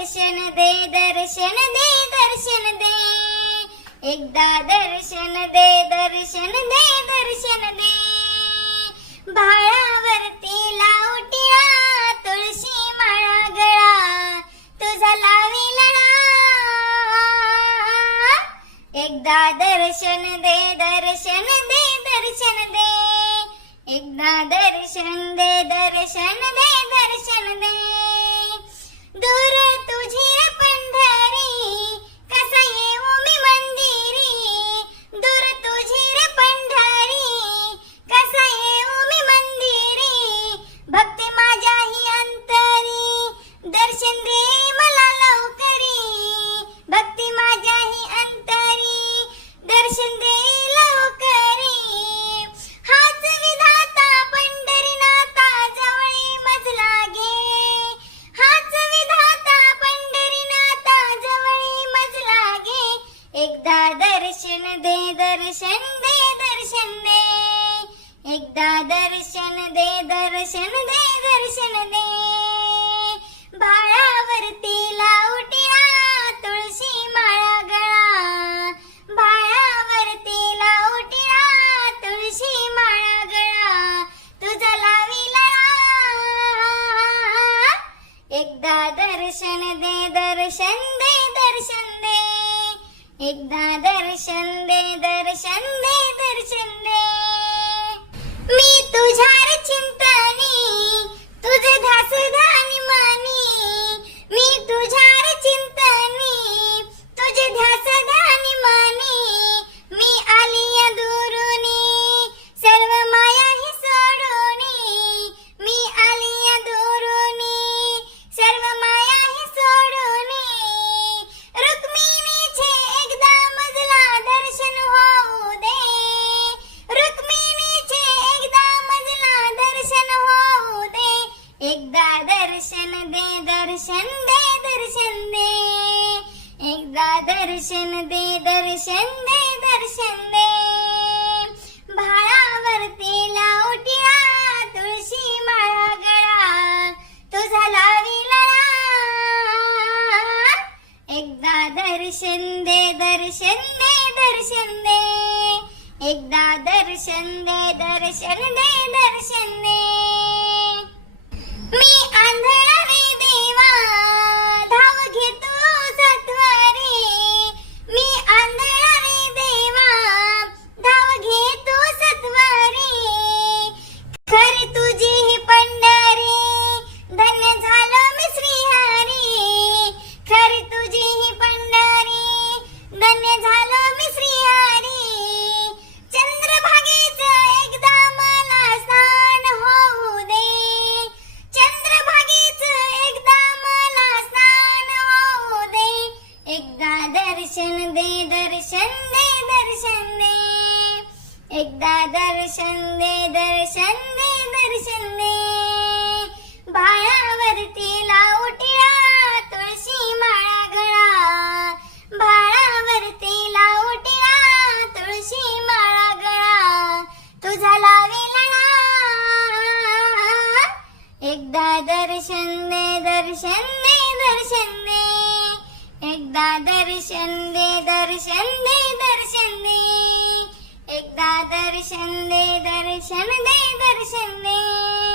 दर्शन दे दर्शन दे दर्शन दे। एकदा दर्शन दे दर्शन दे दर्शन दे। भाळावरती लावटिया तुळशी माळा गळा। तुझा लावी एकदा दर्शन दे दर्शन दे दर्शन दे। एकदा दर्शन दे दर्शन दे। एकदा दर्शन दे दर्शन दे दर्शन दे। बाळावरती लावटिया तुळशी माळा गळा। बाळावरती लावटिया तुळशी माळा गळा। तुझा लाविला एकदा दर्शन दे दर्शन दे दर्शन दे। एकदा दर्शन दे दर्शन दे दर्शन दे। मी तुझ्या एकदा दर्शन दे दर्शन दे दर्शन दे. एकदा दर्शन दे दर्शन दे दर्शन दे. भाळावरती लावटिया तुळशी माळा गळा. तुझा लावी लळा एकदा दर्शन दे दर्शन दे दर्शन दे. एकदा दर्शन दे दर्शन दे दर्शन दे. दर्शन दे. एकदा दर्शन दे दर्शन दे दर्शन दे. भाळावरती लावटिया तुळशी माळा गळा. भाळावरती लावटिया तुळशी माळा गळा. तुझा लावी लळा. एकदा दर्शन दे दर्शन दे दर्शन दे. एकदा दर्शन दे दर्शन दे. दर्शन दे दर्शन दे दर्शन दे